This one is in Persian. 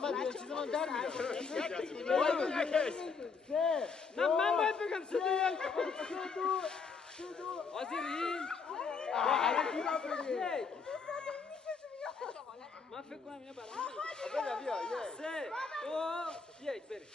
باید بگم چیز من در میاد. نه من باید بگم 3 2 1 حاضرین؟ من فکر کنم اینا برام بیا 3 2 1 بریم.